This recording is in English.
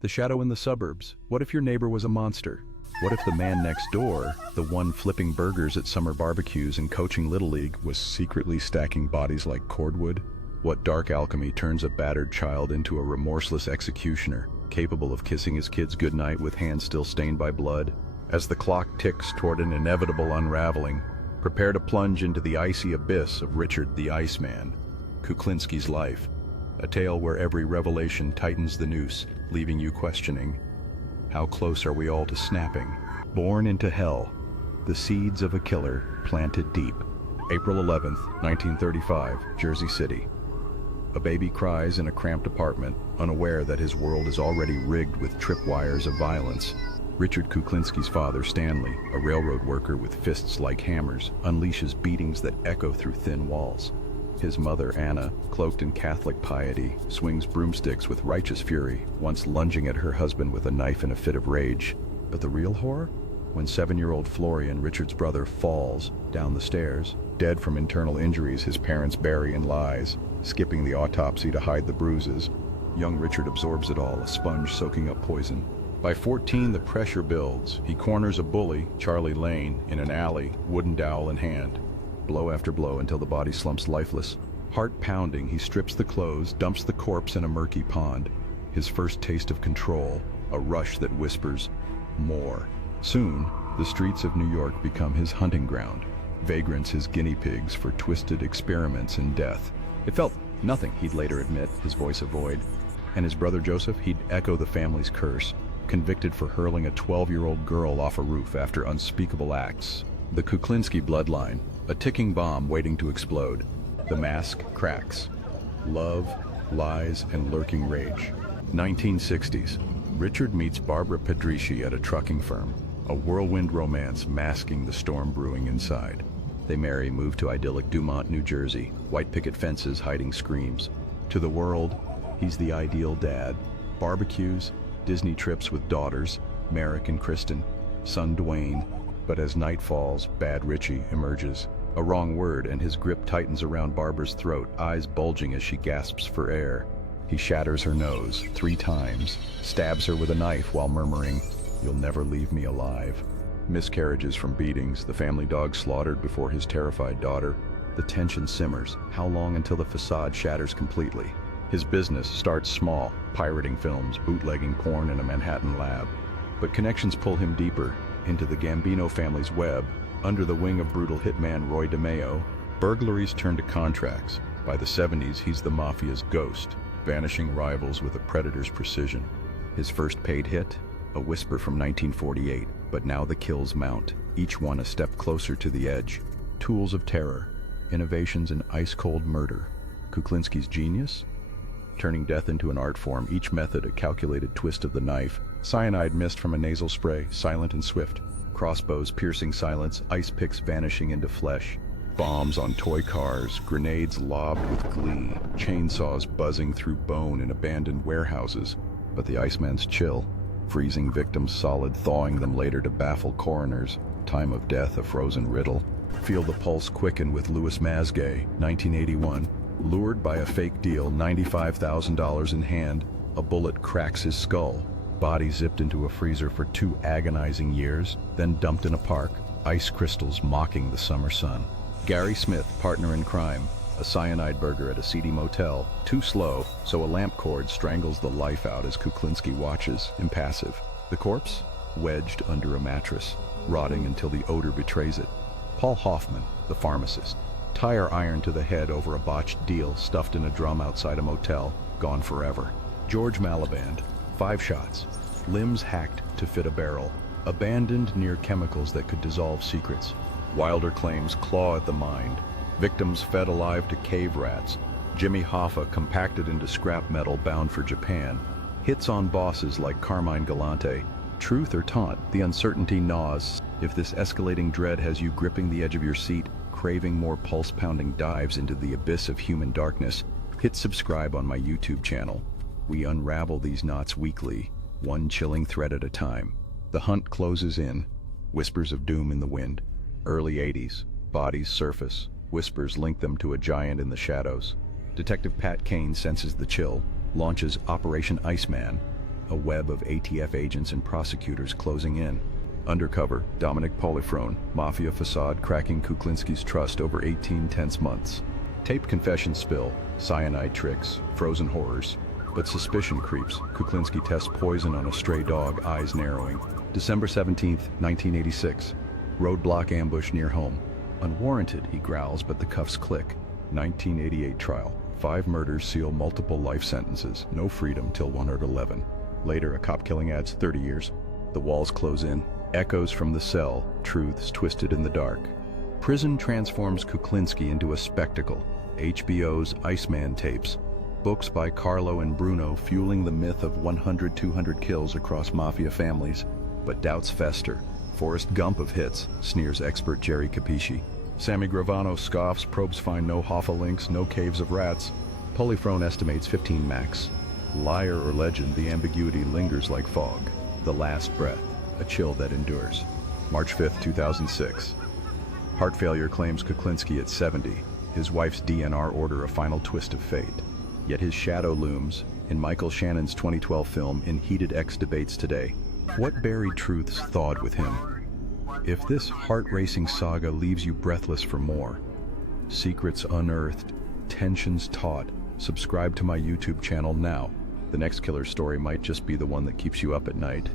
The shadow in the suburbs. What if your neighbor was a monster? What if the man next door, the one flipping burgers at summer barbecues and coaching Little League, was secretly stacking bodies like cordwood? What dark alchemy turns a battered child into a remorseless executioner, capable of kissing his kids goodnight with hands still stained by blood? As the clock ticks toward an inevitable unraveling, prepare to plunge into the icy abyss of Richard the Iceman, Kuklinski's life. A tale where every revelation tightens the noose, leaving you questioning, how close are we all to snapping? Born into hell, the seeds of a killer planted deep. April 11th, 1935, Jersey City. A baby cries in a cramped apartment, unaware that his world is already rigged with tripwires of violence. Richard Kuklinski's father, Stanley, a railroad worker with fists like hammers, unleashes beatings that echo through thin walls. His mother, Anna, cloaked in Catholic piety, swings broomsticks with righteous fury, once lunging at her husband with a knife in a fit of rage. But the real horror? When 7-year-old Florian, Richard's brother, falls down the stairs, dead from internal injuries his parents bury in lies, skipping the autopsy to hide the bruises. Young Richard absorbs it all, a sponge soaking up poison. By 14, the pressure builds. He corners a bully, Charlie Lane, in an alley, wooden dowel in hand. Blow after blow until the body slumps lifeless. Heart pounding, he strips the clothes, dumps the corpse in a murky pond. His first taste of control, a rush that whispers, more. Soon, the streets of New York become his hunting ground. Vagrants his guinea pigs for twisted experiments in death. It felt nothing, he'd later admit, his voice a void. And his brother Joseph, he'd echo the family's curse, convicted for hurling a 12-year-old girl off a roof after unspeakable acts. The Kuklinski bloodline, a ticking bomb waiting to explode. The mask cracks. Love, lies, and lurking rage. 1960s. Richard meets Barbara Pedrici at a trucking firm. A whirlwind romance masking the storm brewing inside. They marry, move to idyllic Dumont, New Jersey. White picket fences hiding screams. To the world, he's the ideal dad. Barbecues, Disney trips with daughters, Merrick and Kristen, son Dwayne. But as night falls, Bad Richie emerges. A wrong word and his grip tightens around Barbara's throat, eyes bulging as she gasps for air. He shatters her nose 3 times, stabs her with a knife while murmuring, "You'll never leave me alive." Miscarriages from beatings, the family dog slaughtered before his terrified daughter. The tension simmers. How long until the facade shatters completely? His business starts small, pirating films, bootlegging porn in a Manhattan lab. But connections pull him deeper, into the Gambino family's web. Under the wing of brutal hitman Roy DeMeo, burglaries turn to contracts. By the 70s, he's the Mafia's ghost, vanishing rivals with a predator's precision. His first paid hit? A whisper from 1948, but now the kills mount, each one a step closer to the edge. Tools of terror, innovations in ice-cold murder. Kuklinski's genius? Turning death into an art form, each method a calculated twist of the knife. Cyanide mist from a nasal spray, silent and swift. Crossbows piercing silence, ice picks vanishing into flesh. Bombs on toy cars, grenades lobbed with glee, chainsaws buzzing through bone in abandoned warehouses. But the Iceman's chill, freezing victims solid, thawing them later to baffle coroners. Time of death a frozen riddle. Feel the pulse quicken with Louis Mazgay, 1981. Lured by a fake deal, $95,000 in hand, a bullet cracks his skull. Body zipped into a freezer for 2 agonizing years, then dumped in a park, ice crystals mocking the summer sun. Gary Smith, partner in crime, a cyanide burger at a seedy motel, too slow, so a lamp cord strangles the life out as Kuklinski watches, impassive. The corpse? Wedged under a mattress, rotting until the odor betrays it. Paul Hoffman, the pharmacist, tire iron to the head over a botched deal stuffed in a drum outside a motel, gone forever. George Malaband, 5 shots, limbs hacked to fit a barrel, abandoned near chemicals that could dissolve secrets. Wilder claims claw at the mind. Victims fed alive to cave rats. Jimmy Hoffa compacted into scrap metal bound for Japan. Hits on bosses like Carmine Galante. Truth or taunt, the uncertainty gnaws. If this escalating dread has you gripping the edge of your seat, craving more pulse-pounding dives into the abyss of human darkness, hit subscribe on my YouTube channel. We unravel these knots weekly, one chilling thread at a time. The hunt closes in, whispers of doom in the wind. Early 80s, bodies surface, whispers link them to a giant in the shadows. Detective Pat Kane senses the chill, launches Operation Iceman. a web of ATF agents and prosecutors closing in. Undercover, Dominic Polifrone, Mafia facade cracking Kuklinski's trust over 18 tense months. Taped confession spill, cyanide tricks, frozen horrors. But suspicion creeps. Kuklinski tests poison on a stray dog, eyes narrowing. December 17, 1986. Roadblock ambush near home. Unwarranted, he growls, but the cuffs click. 1988 trial. 5 murders seal multiple life sentences. No freedom till 111. Later, a cop killing adds 30 years. The walls close in. Echoes from the cell. Truths twisted in the dark. Prison transforms Kuklinski into a spectacle. HBO's Iceman tapes. Books by Carlo and Bruno fueling the myth of 100-200 kills across Mafia families. But doubts fester. Forrest Gump of hits, sneers expert Jerry Capisci. Sammy Gravano scoffs, probes find no Hoffa links, no caves of rats. Polifrone estimates 15 max. Liar or legend, the ambiguity lingers like fog. The last breath, a chill that endures. March 5, 2006. Heart failure claims Kuklinski at 70. His wife's DNR order a final twist of fate. Yet his shadow looms, in Michael Shannon's 2012 film In Heated X Debates Today. What buried truths thawed with him? If this heart-racing saga leaves you breathless for more, secrets unearthed, tensions taut, subscribe to my YouTube channel now. The next killer story might just be the one that keeps you up at night.